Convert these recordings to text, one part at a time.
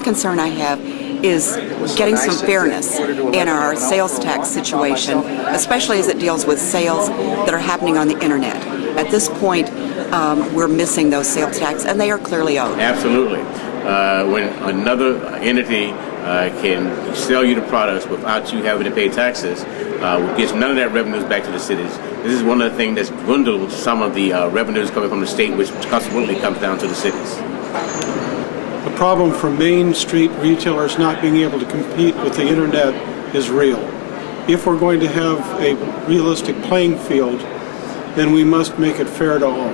Concern I have is getting some fairness in our sales tax situation, especially as it deals with sales that are happening on the internet. At this point, we're missing those sales tax, and they are clearly owed. Absolutely. When another entity can sell you the products without you having to pay taxes, gets none of that revenues back to the cities. This is one of the things that's dwindled some of the revenues coming from the state, which consequently comes down to the cities. The problem for Main Street retailers not being able to compete with the internet is real. If we're going to have a realistic playing field, then we must make it fair to all.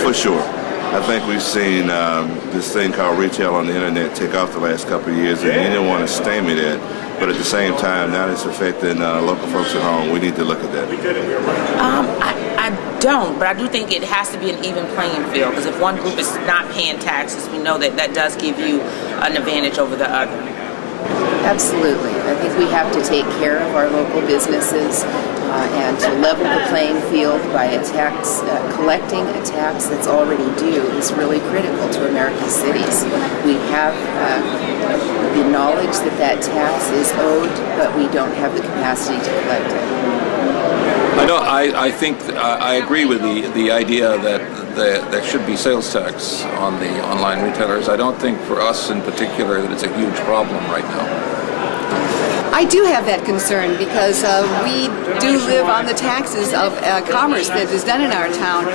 For sure. I think we've seen this thing called retail on the internet take off the last couple of years, and you didn't want to stand me that. But at the same time, now it's affecting local folks at home. We need to look at that. I don't, but I do think it has to be an even playing field, because if one group is not paying taxes, we know that that does give you an advantage over the other. Absolutely. I think we have to take care of our local businesses and to level the playing field by a tax, collecting a tax that's already due is really critical to America's cities. We have the knowledge that that tax is owed, but we don't have the capacity to collect it. I think I agree with the idea that there should be sales tax on the online retailers. I don't think for us in particular that it's a huge problem right now. I do have that concern because we do live on the taxes of commerce that is done in our town,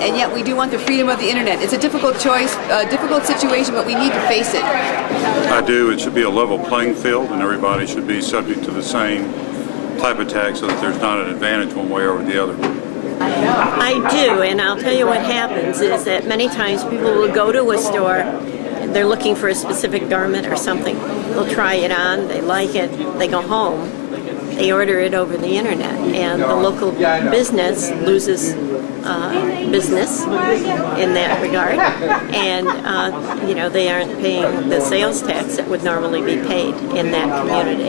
and yet we do want the freedom of the internet. It's a difficult choice, a difficult situation, but we need to face it. I do. It should be a level playing field, and everybody should be subject to the same type of tax so that there's not an advantage one way over the other. I do, and I'll tell you what happens is that many times people will go to a store, they're looking for a specific garment or something. They'll try it on, they like it, they go home, they order it over the internet, and the local business loses business in that regard, and they aren't paying the sales tax that would normally be paid in that community.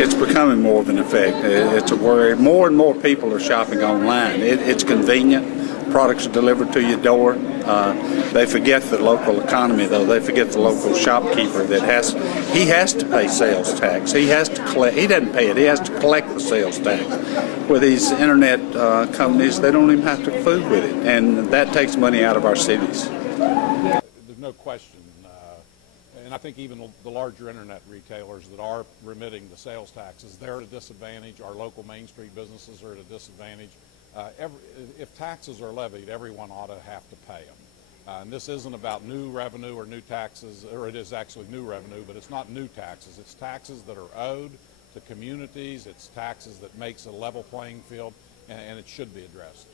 It's becoming more of an effect. It's a worry. More and more people are shopping online. It's convenient. Products are delivered to your door. They forget the local economy, though. They forget the local shopkeeper that he has to pay sales tax. He has to collect. He doesn't pay it. He has to collect the sales tax. With these internet companies, they don't even have to fool with it, and that takes money out of our cities. There's no question, and I think even the larger internet retailers that are remitting the sales taxes, they're at a disadvantage. Our local Main Street businesses are at a disadvantage. If taxes are levied, everyone ought to have to pay them. And this isn't about new revenue or new taxes, or it is actually new revenue, but it's not new taxes. It's taxes that are owed to communities. It's taxes that makes a level playing field, and it should be addressed.